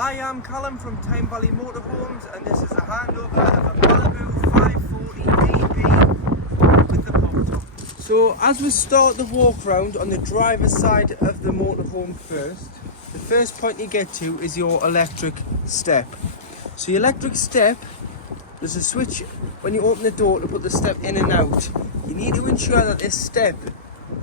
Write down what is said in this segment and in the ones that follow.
Hi, I'm Callum from Tyne Valley Motorhomes, and this is a handover of a Malibu 540 DB with the pop top. So as we start the walk round on the driver's side of the motorhome first, the first point you get to is your electric step. So your electric step, there's a switch when you open the door to put the step in and out. You need to ensure that this step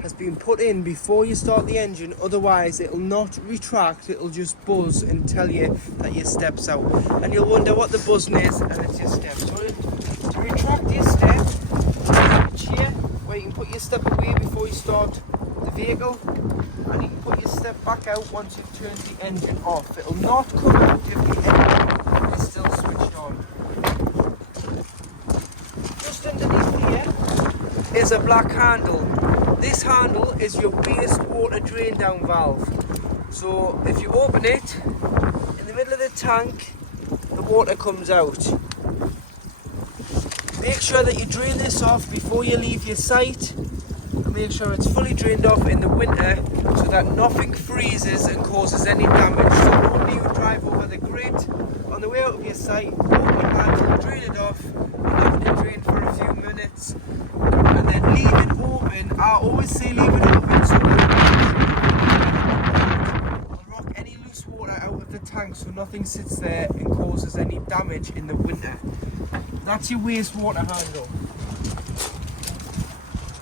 has been put in before you start the engine, otherwise it'll not retract, it'll just buzz and tell you that your step's out. And you'll wonder what the buzzing is, and it's your step. So to retract your step, there's a chair where you can put your step away before you start the vehicle, and you can put your step back out once you've turned the engine off. It'll not come out if the engine is still switched on. Just underneath here is a black handle. This handle is your wastewater drain down valve. So if you open it, in the middle of the tank, the water comes out. Make sure that you drain this off before you leave your site, and make sure it's fully drained off in the winter so that nothing freezes and causes any damage. So only you drive over the grid on the way out of your site, open the handle, drain it off, allow it to drain for a few minutes, and then leave it open. I always say leave it open so that will rock any loose water out of the tank so nothing sits there and causes any damage in the winter. That's your wastewater handle.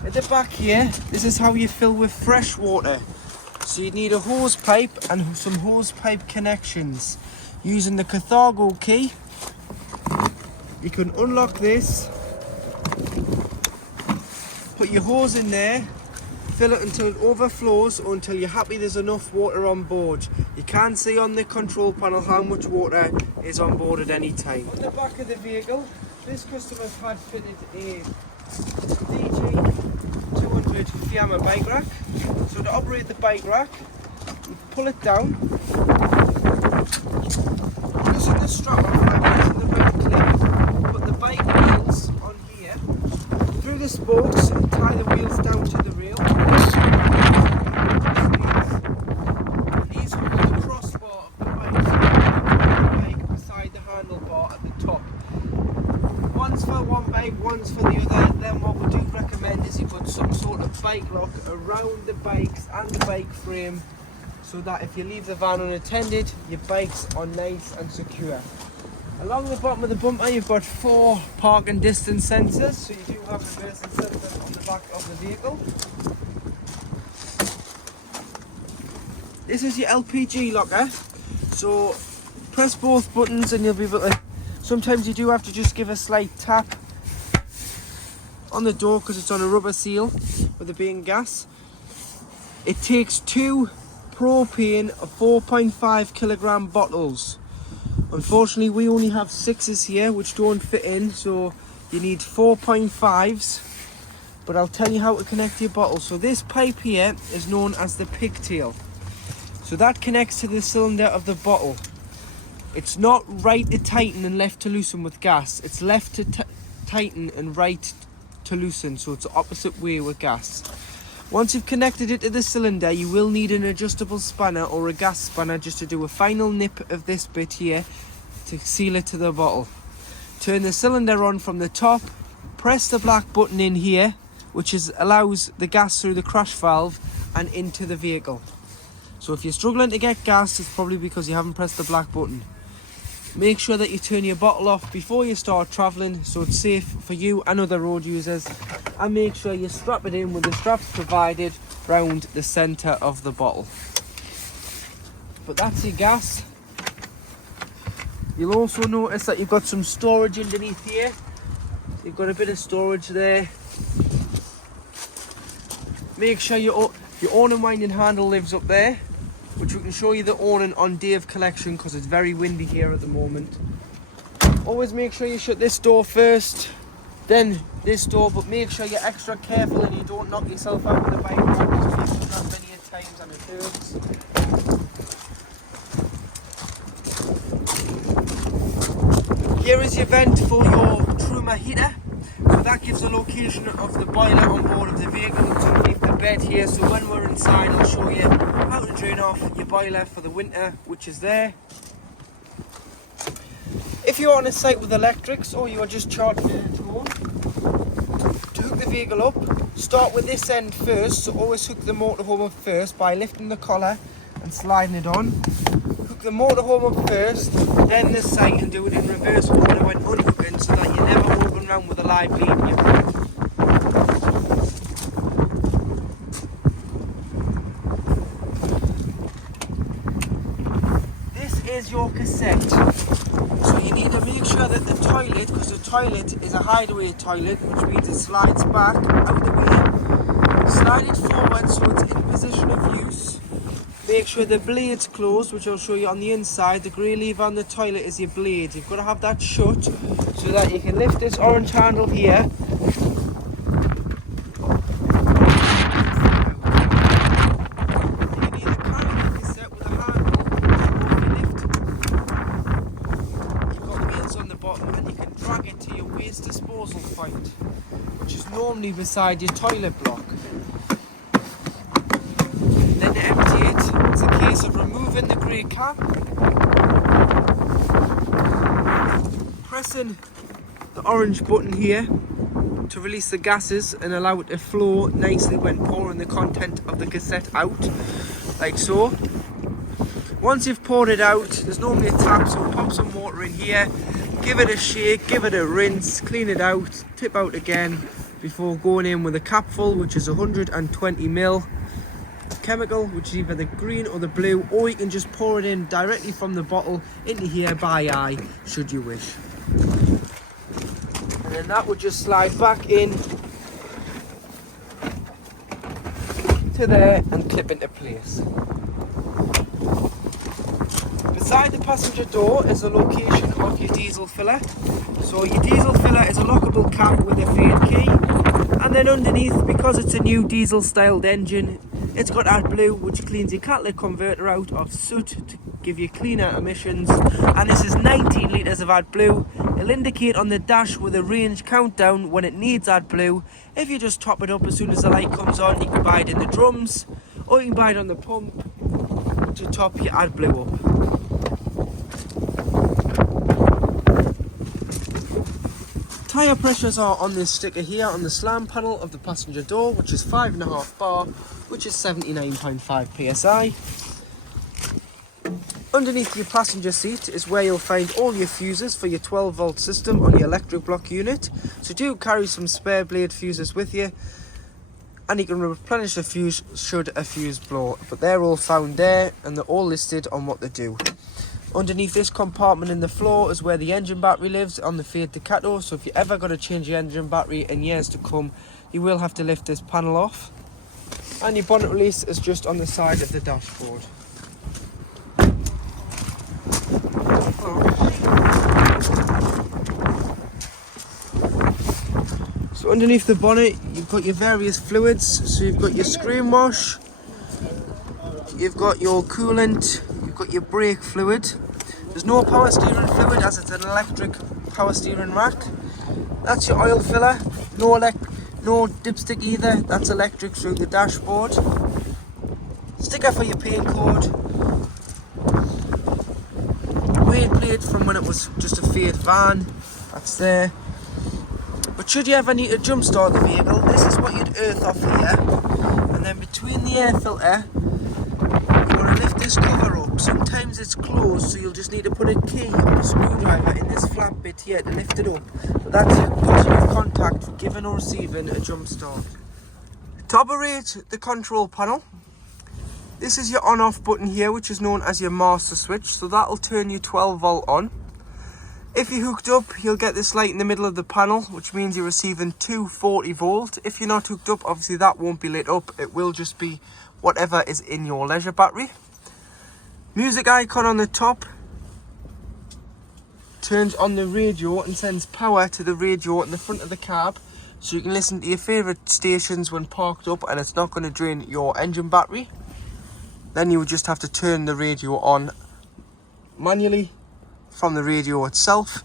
At the back here, this is how you fill with fresh water. So you need a hose pipe and some hose pipe connections. Using the Carthago key, you can unlock this, put your hose in there, fill it until it overflows or until you're happy there's enough water on board. You can see on the control panel how much water is on board at any time. On the back of the vehicle, this customer's had fitted a DG200 Fiamma bike rack. So to operate the bike rack, you pull it down, loosen the strap off like this in the right clip, put the bike wheels on here, through the spokes and tie the wheels down to the rail. These hold the crossbar of the bike beside the handlebar at the top. One's for one bike, one's for the other. Then what we do recommend is you put some sort of bike lock around the bikes and the bike frame, so that if you leave the van unattended, your bikes are nice and secure. Along the bottom of the bumper, you've got 4 parking distance sensors, so you do have reversing sensors on the back of the vehicle. This is your LPG locker, so press both buttons and you'll be able to. Sometimes you do have to just give a slight tap on the door because it's on a rubber seal with it being gas. It takes 2 propane 4.5 kilogram bottles. Unfortunately, we only have 6s here which don't fit in, so you need 4.5s. But I'll tell you how to connect your bottle. So this pipe here is known as the pigtail. So that connects to the cylinder of the bottle. It's not right to tighten and left to loosen with gas. It's left to tighten and right to loosen. So it's the opposite way with gas. Once you've connected it to the cylinder, you will need an adjustable spanner or a gas spanner just to do a final nip of this bit here to seal it to the bottle. Turn the cylinder on from the top, press the black button in here, which allows the gas through the crash valve and into the vehicle. So if you're struggling to get gas, it's probably because you haven't pressed the black button. Make sure that you turn your bottle off before you start travelling so it's safe for you and other road users, and make sure you strap it in with the straps provided round the centre of the bottle. But that's your gas. You'll also notice that you've got some storage underneath here. You've got a bit of storage there. Make sure your on and winding handle lives up there, which we can show you the awning on day of collection because it's very windy here at the moment. Always make sure you shut this door first, then this door, but make sure you're extra careful and you don't knock yourself out with the bike rack, because we've done that many times and it hurts. Here is your vent for your Truma heater. So that gives the location of the boiler on board of the vehicle. It's underneath the bed here, so when we're inside I'll show you how to drain off your boiler for the winter, which is there. If you're on a site with electrics or you are just charging it at home, to hook the vehicle up, start with this end first, so always hook the motorhome up first by lifting the collar and sliding it on. Hook the motorhome up first, then the sight, and do it in reverse order when unhooking, so that you're never walking around with a live lead in your hand. This is your cassette. So you need to make sure that the toilet, because the toilet is a hideaway toilet, which means it slides back out the way. Slide it forward so it's in position of use. Make sure the blade's closed, which I'll show you on the inside. The grey lever on the toilet is your blade. You've got to have that shut so that you can lift this orange handle here. You can either carry the cassette with a handle or lift. You've got wheels on the bottom and you can drag it to your waste disposal point, which is normally beside your toilet block. Then to empty it, it's a case of removing the grey cap, pressing the orange button here to release the gases and allow it to flow nicely when pouring the content of the cassette out, like so. Once you've poured it out, there's normally a tap, so pop some water in here, give it a shake, give it a rinse, clean it out, tip out again before going in with a cap full, which is 120ml. Chemical, which is either the green or the blue, or you can just pour it in directly from the bottle into here by eye, should you wish. And then that would just slide back in to there and clip into place. Beside the passenger door is the location of your diesel filler. So your diesel filler is a lockable cap with a fade key, and then underneath, because it's a new diesel styled engine, it's got AdBlue, which cleans your catalytic converter out of soot to give you cleaner emissions. And this is 19 litres of AdBlue. It'll indicate on the dash with a range countdown when it needs AdBlue. If you just top it up as soon as the light comes on, you can buy it in the drums, or you can buy it on the pump to top your AdBlue up. Tyre pressures are on this sticker here on the slam panel of the passenger door, which is 5.5 bar, which is 79.5 psi. Underneath your passenger seat is where you'll find all your fuses for your 12 volt system on your electric block unit. So do carry some spare blade fuses with you, and you can replenish the fuse should a fuse blow. But they're all found there, and they're all listed on what they do. Underneath this compartment in the floor is where the engine battery lives on the Fiat Ducato, so if you ever got to change your engine battery in years to come, you will have to lift this panel off. And your bonnet release is just on the side of the dashboard. So underneath the bonnet, you've got your various fluids. So you've got your screen wash, you've got your coolant, you've got your brake fluid. There's no power steering fluid as it's an electric power steering rack. That's your oil filler. No dipstick either. That's electric through the dashboard. Sticker for your paint code. Weight plate from when it was just a Fiat van. That's there. But should you ever need to jump start the vehicle, this is what you'd earth off here. And then between the air filter, you're going to lift this cover up. Sometimes it's closed, so you'll just need to put a key or a screwdriver in this flat bit here to lift it up. But that's your positive contact for giving or receiving a jump start. To operate the control panel, this is your on-off button here, which is known as your master switch. So that'll turn your 12 volt on. If you're hooked up, you'll get this light in the middle of the panel, which means you're receiving 240 volt. If you're not hooked up, obviously that won't be lit up. It will just be whatever is in your leisure battery. Music icon on the top turns on the radio and sends power to the radio in the front of the cab, so you can listen to your favourite stations when parked up, and it's not going to drain your engine battery. Then you would just have to turn the radio on manually from the radio itself.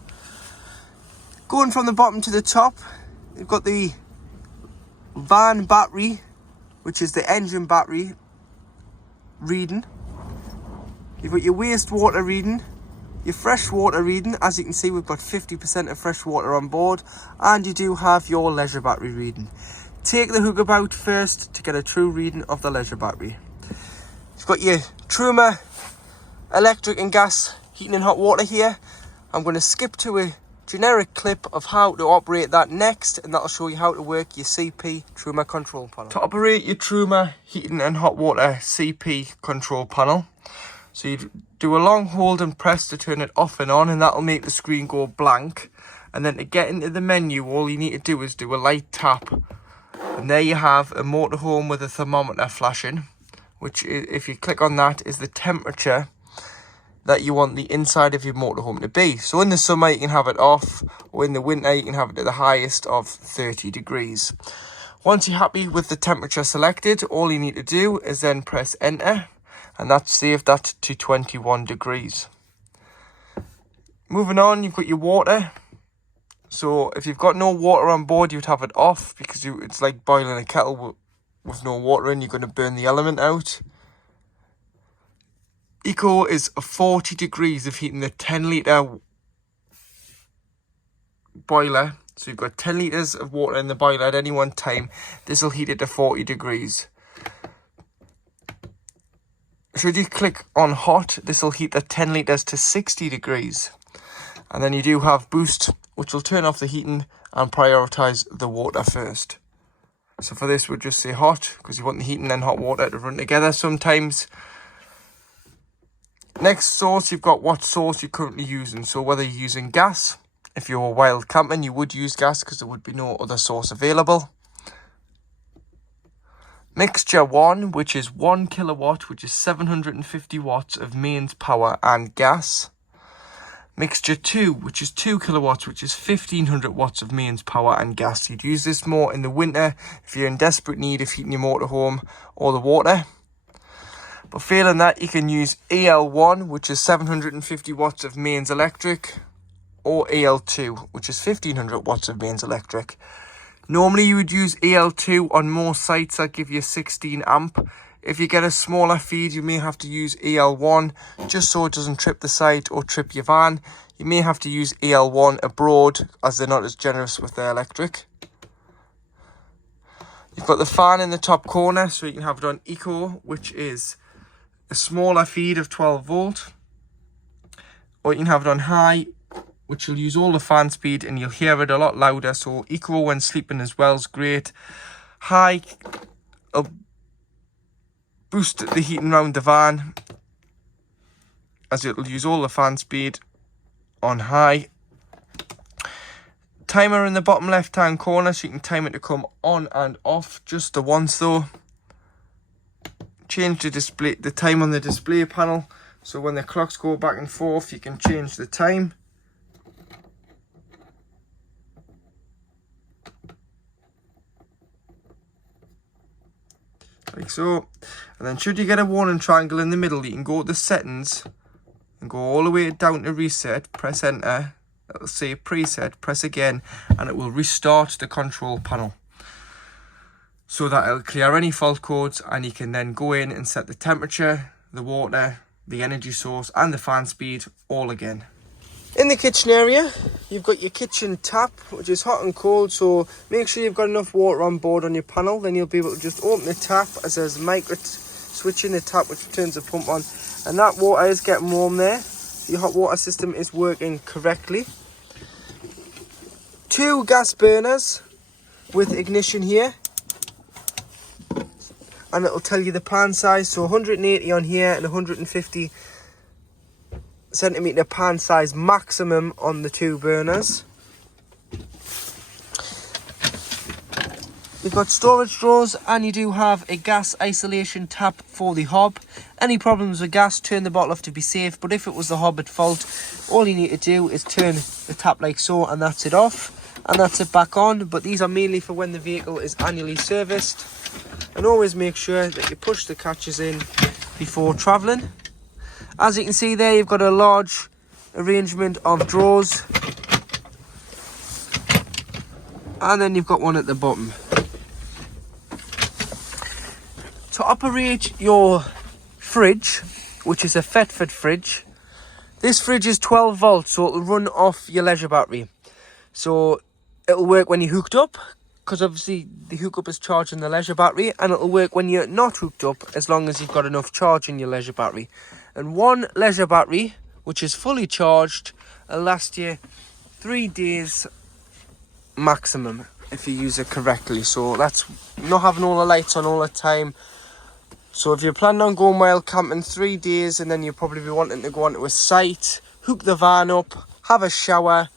Going from the bottom to the top, you've got the van battery, which is the engine battery reading. You've got your wastewater reading, your fresh water reading. As you can see, we've got 50% of fresh water on board, and you do have your leisure battery reading. Take the hook out first to get a true reading of the leisure battery. You've got your Truma electric and gas heating and hot water here. I'm going to skip to a generic clip of how to operate that next, and that'll show you how to work your CP Truma control panel. To operate your Truma heating and hot water CP control panel, so you do a long hold and press to turn it off and on, and that'll make the screen go blank. And then to get into the menu, all you need to do is do a light tap, and there you have a motorhome with a thermometer flashing, which is, if you click on that, is the temperature that you want the inside of your motorhome to be. So in the summer you can have it off, or in the winter you can have it to the highest of 30 degrees. Once you're happy with the temperature selected, all you need to do is then press enter, and that's saved that to 21 degrees. Moving on, you've got your water. So if you've got no water on board, you'd have it off, because it's like boiling a kettle with no water in. You're going to burn the element out. Eco is 40 degrees of heating the 10 litre boiler. So you've got 10 litres of water in the boiler at any one time. This will heat it to 40 degrees. Should you click on hot, this will heat the 10 litres to 60 degrees. And then you do have boost, which will turn off the heating and prioritise the water first. So for this, we'll just say hot, because you want the heating and hot water to run together sometimes. Next source, you've got what source you're currently using. So whether you're using gas, if you're wild camping, you would use gas because there would be no other source available. Mixture 1, which is 1 kilowatt, which is 750 watts of mains power and gas. Mixture 2, which is 2 kilowatts, which is 1500 watts of mains power and gas. You'd use this more in the winter if you're in desperate need of heating your motorhome or the water. But failing that, you can use EL1, which is 750 watts of mains electric, or EL2, which is 1500 watts of mains electric. Normally you would use EL2 on most sites that give you 16 amp. If you get a smaller feed, you may have to use EL1, just so it doesn't trip the site or trip your van. You may have to use EL1 abroad, as they're not as generous with their electric. You've got the fan in the top corner, so you can have it on Eco, which is a smaller feed of 12 volt, or you can have it on high, which will use all the fan speed and you'll hear it a lot louder. So Eco when sleeping as well is great. High will boost the heating around the van, as it'll use all the fan speed on high. Timer in the bottom left hand corner, so you can time it to come on and off just the once though. Change the time on the display panel, so when the clocks go back and forth, you can change the time. Like so. And then should you get a warning triangle in the middle, you can go to the settings and go all the way down to reset, press enter, it'll say preset, press again, and it will restart the control panel. So that it'll clear any fault codes, and you can then go in and set the temperature, the water, the energy source and the fan speed all again. In the kitchen area, you've got your kitchen tap, which is hot and cold, so make sure you've got enough water on board on your panel, then you'll be able to just open the tap, as there's a micro switch in the tap which turns the pump on, and that water is getting warm there. Your hot water system is working correctly. 2 gas burners with ignition here, and it'll tell you the pan size, so 180 on here and 150 centimetre pan size maximum on the 2 burners. You've got storage drawers, and you do have a gas isolation tap for the hob. Any problems with gas, turn the bottle off to be safe, but if it was the hob at fault, all you need to do is turn the tap like so, and that's it off, and that's it back on. But these are mainly for when the vehicle is annually serviced. And always make sure that you push the catches in before travelling. As you can see there, you've got a large arrangement of drawers, and then you've got one at the bottom. To operate your fridge, which is a Thetford fridge, This fridge is 12 volts, so it'll run off your leisure battery. So it'll work when you're hooked up, because obviously the hookup is charging the leisure battery, and it'll work when you're not hooked up, as long as you've got enough charge in your leisure battery. And one leisure battery, which is fully charged, will last you 3 days maximum if you use it correctly. So that's not having all the lights on all the time. So if you're planning on going wild camping 3 days, and then you'll probably be wanting to go onto a site, hook the van up, have a shower,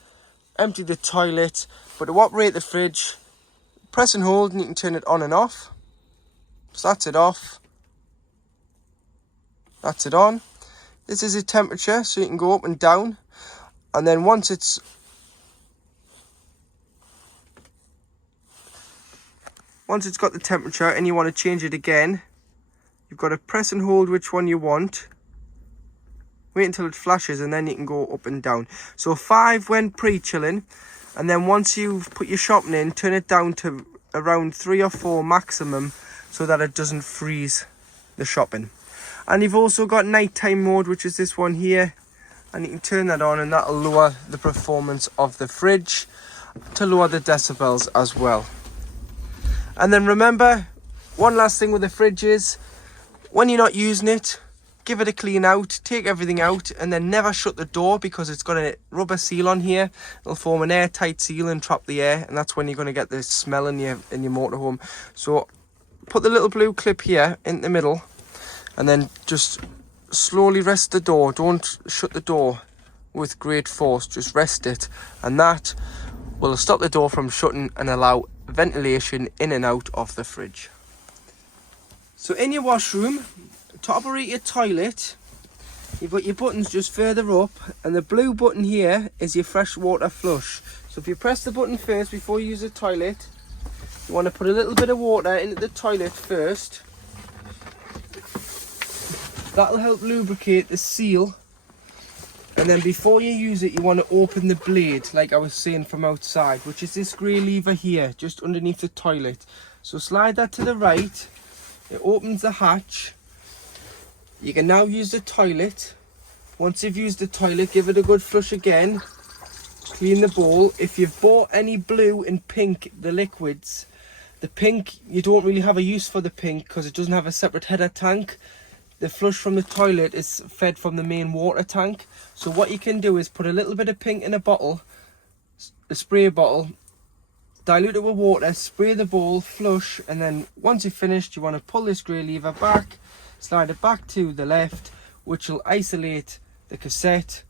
empty the toilet, but to operate the fridge, press and hold and you can turn it on and off. So that's it off, that's it on. This is a temperature, so you can go up and down, and then once it's got the temperature and you want to change it again, you've got to press and hold which one you want, wait until it flashes, and then you can go up and down. So 5 when pre-chilling, and then once you've put your shopping in, turn it down to around 3 or 4 maximum, so that it doesn't freeze the shopping. And you've also got nighttime mode, which is this one here, and you can turn that on, and that'll lower the performance of the fridge to lower the decibels as well. And then remember, one last thing with the fridge is, when you're not using it, give it a clean out, take everything out, and then never shut the door, because it's got a rubber seal on here. It'll form an airtight seal and trap the air, and that's when you're going to get the smell in your motorhome. So put the little blue clip here in the middle, and then just slowly rest the door. Don't shut the door with great force, just rest it, and that will stop the door from shutting and allow ventilation in and out of the fridge. So in your washroom, to operate your toilet, you've got your buttons just further up, and the blue button here is your fresh water flush. So if you press the button first before you use the toilet, you want to put a little bit of water into the toilet first. That'll help lubricate the seal, and then before you use it, you want to open the blade, like I was saying, from outside, which is this grey lever here, just underneath the toilet. So slide that to the right, it opens the hatch. You can now use the toilet. Once you've used the toilet, give it a good flush again, clean the bowl. If you've bought any blue and pink, the liquids, the pink, you don't really have a use for the pink because it doesn't have a separate header tank. The flush from the toilet is fed from the main water tank. So what you can do is put a little bit of pink in a bottle, a spray bottle, dilute it with water, spray the bowl, flush, and then once you've finished, you want to pull this grey lever back, slide it back to the left, which will isolate the cassette,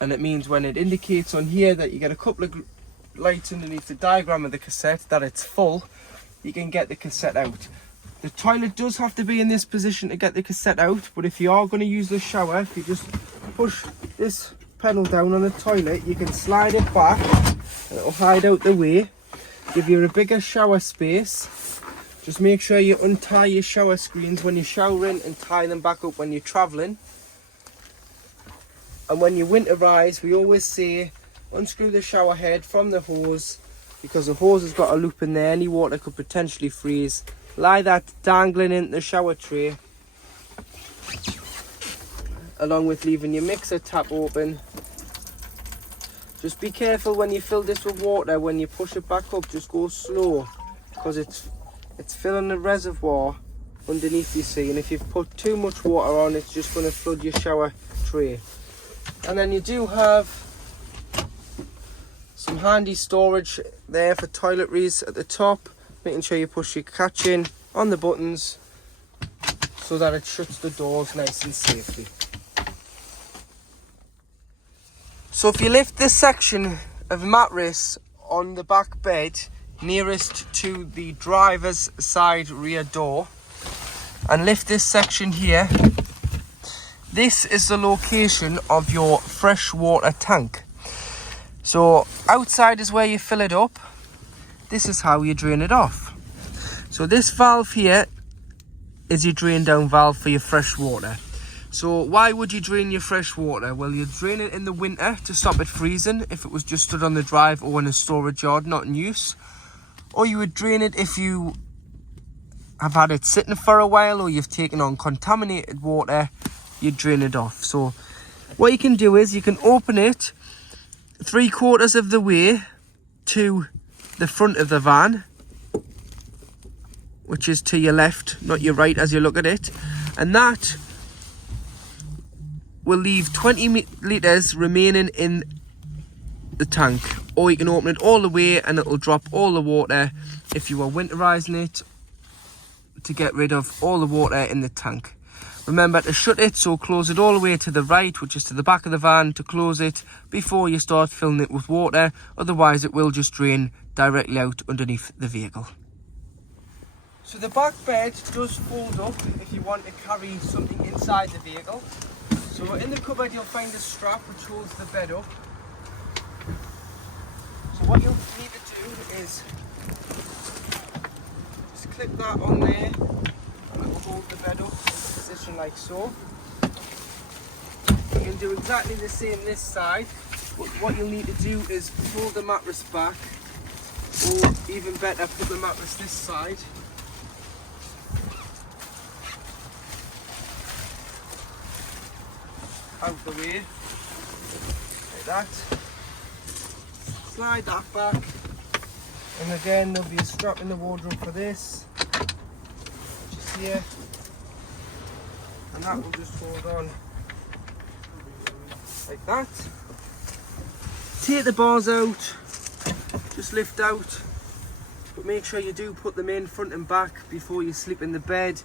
and it means when it indicates on here that you get a couple of lights underneath the diagram of the cassette that it's full, you can get the cassette out. The toilet does have to be in this position to get the cassette out, but if you are going to use the shower, if you just push this pedal down on the toilet, you can slide it back and it'll hide out the way, give you a bigger shower space. Just make sure you untie your shower screens when you're showering and tie them back up when you're travelling. And when you winterize, we always say unscrew the shower head from the hose, because the hose has got a loop in there, any water could potentially freeze. Lie that dangling in the shower tray, along with leaving your mixer tap open. Just be careful when you fill this with water, when you push it back up, just go slow, because it's filling the reservoir underneath, you see, and if you've put too much water on, it's just going to flood your shower tray. And then you do have some handy storage there for toiletries at the top, making sure you push your catch in on the buttons so that it shuts the doors nice and safely. So if you lift this section of mattress on the back bed nearest to the driver's side rear door and lift this section here, this is the location of your fresh water tank. So outside is where you fill it up. This is how you drain it off. So this valve here is your drain down valve for your fresh water. So why would you drain your fresh water? Well, you drain it in the winter to stop it freezing if it was just stood on the drive or in a storage yard not in use. Or you would drain it if you have had it sitting for a while or you've taken on contaminated water, you drain it off. So what you can do is you can open it 3/4 of the way to the front of the van, which is to your left, not your right as you look at it, and that will leave 20 litres remaining in the tank. Or you can open it all the way and it'll drop all the water if you are winterizing it to get rid of all the water in the tank. Remember to shut it, so close it all the way to the right, which is to the back of the van, to close it before you start filling it with water, otherwise it will just drain directly out underneath the vehicle. So the back bed does fold up if you want to carry something inside the vehicle. So in the cupboard you'll find a strap which holds the bed up. So what you'll need to do is just clip that on there and it will hold the bed up in position like so. You can do exactly the same this side, but what you'll need to do is fold the mattress back, or even better, put the mattress this side. Out the way, like that. Slide that back, and again there'll be a strap in the wardrobe for this, just here, and that will just hold on like that. Take the bars out, just lift out, but make sure you do put them in front and back before you sleep in the bed,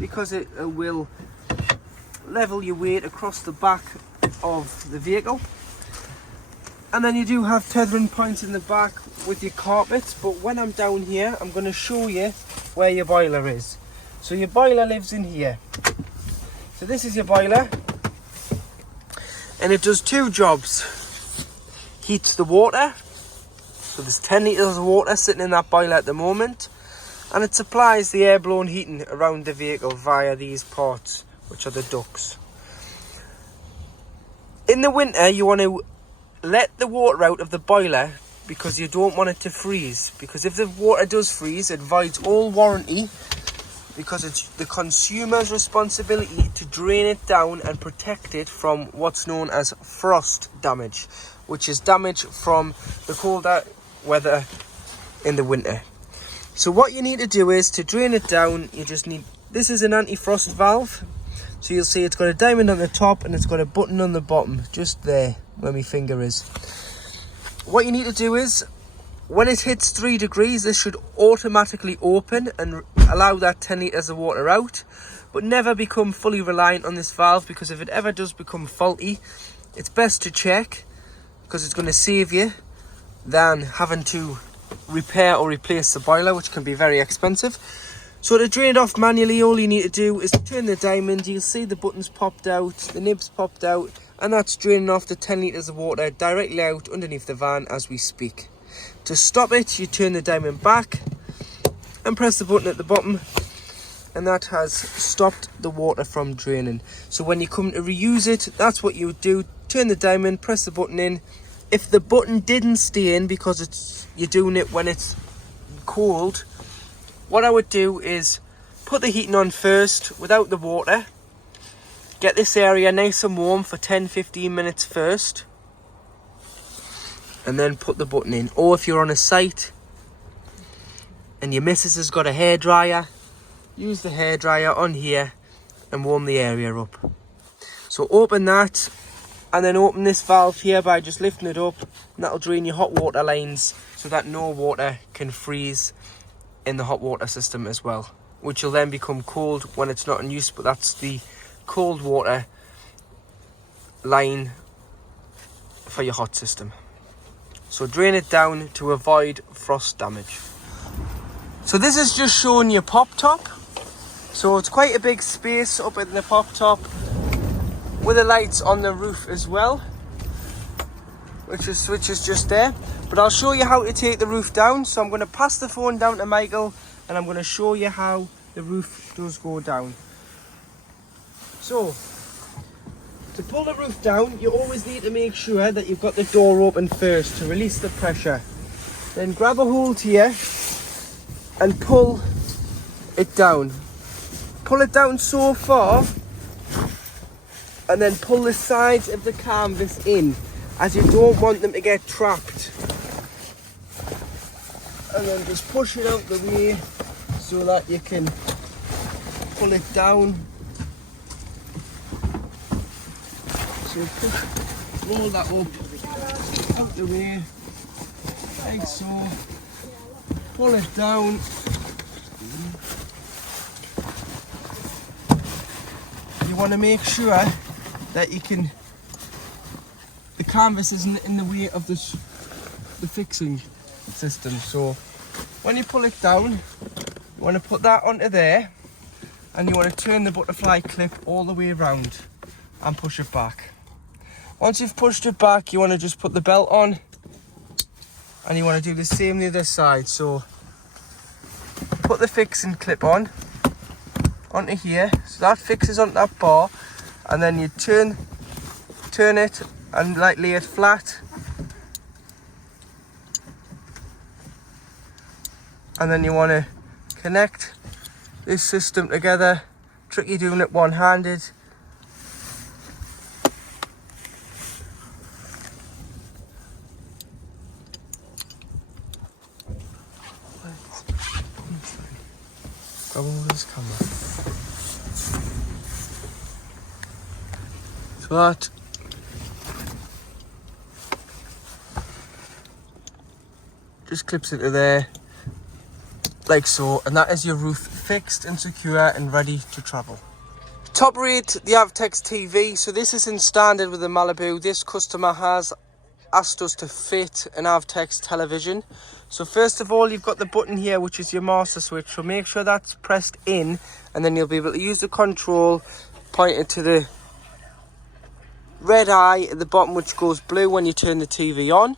because it will level your weight across the back of the vehicle. And then you do have tethering points in the back with your carpets, but when I'm down here I'm going to show you where your boiler is. So your boiler lives in here. So this is your boiler, and it does two jobs. Heats the water, so there's 10 litres of water sitting in that boiler at the moment, and it supplies the air-blown heating around the vehicle via these parts, which are the ducts. In the winter you want to let the water out of the boiler because you don't want it to freeze, because if the water does freeze it voids all warranty, because it's the consumer's responsibility to drain it down and protect it from what's known as frost damage, which is damage from the colder weather in the winter. So what you need to do is, to drain it down, you just need, this is an anti-frost valve. So you'll see it's got a diamond on the top and it's got a button on the bottom, just there where my finger is. What you need to do is, when it hits 3 degrees, this should automatically open and allow that 10 litres of water out. But never become fully reliant on this valve, because if it ever does become faulty, it's best to check, because it's going to save you than having to repair or replace the boiler, which can be very expensive. So to drain it off manually, all you need to do is turn the diamond. You'll see the buttons popped out, the nibs popped out, and that's draining off the 10 litres of water directly out underneath the van as we speak. To stop it, you turn the diamond back and press the button at the bottom, and that has stopped the water from draining. So when you come to reuse it, that's what you would do. Turn the diamond, press the button in. If the button didn't stay in because you're doing it when it's cold, what I would do is put the heating on first without the water. Get this area nice and warm for 10-15 minutes first, and then put the button in. Or if you're on a site and your missus has got a hairdryer, use the hairdryer on here and warm the area up. So open that, and then open this valve here by just lifting it up, and that'll drain your hot water lines so that no water can freeze in the hot water system as well, which will then become cold when it's not in use. But that's the cold water line for your hot system. So drain it down to avoid frost damage. So this is just showing your pop top. So it's quite a big space up in the pop top, with the lights on the roof as well, which is just there. But I'll show you how to take the roof down. So I'm going to pass the phone down to Michael, and I'm going to show you how the roof does go down. So to pull the roof down, you always need to make sure that you've got the door open first to release the pressure. Then grab a hold here and pull it down. Pull it down so far and then pull the sides of the canvas in, as you don't want them to get trapped. And then just push it out the way so that you can pull it down. So roll that up, out the way, like so. Pull it down. You want to make sure that the canvas isn't in the way of the fixing system. So when you pull it down, you want to put that onto there, and you want to turn the butterfly clip all the way around and push it back. Once you've pushed it back, you want to just put the belt on, and you want to do the same the other side. So put the fixing clip on onto here, so that fixes onto that bar, and then you turn it and like lay it flat, and then you want to connect this system together. Tricky doing it one-handed. Grab over this camera. So that just clips into there, like so, and that is your roof fixed and secure and ready to travel. Top rate the Avtex TV. So this is in standard with the Malibu. This customer has asked us to fit an Avtex television. So first of all, you've got the button here, which is your master switch. So make sure that's pressed in, and then you'll be able to use the control pointed to the red eye at the bottom, which goes blue when you turn the TV on.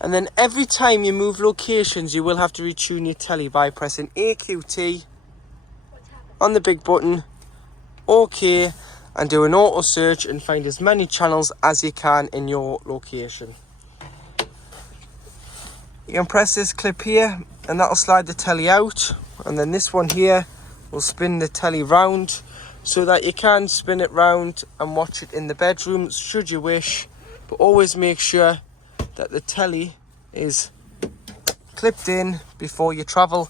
And then every time you move locations, you will have to retune your telly by pressing AQT on the big button, OK, and do an auto search and find as many channels as you can in your location. You can press this clip here, and that'll slide the telly out, and then this one here will spin the telly round, so that you can spin it round and watch it in the bedroom should you wish. But always make sure that the telly is clipped in before you travel,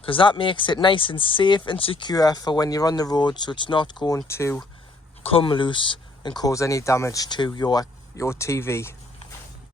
because that makes it nice and safe and secure for when you're on the road, so it's not going to come loose and cause any damage to your TV.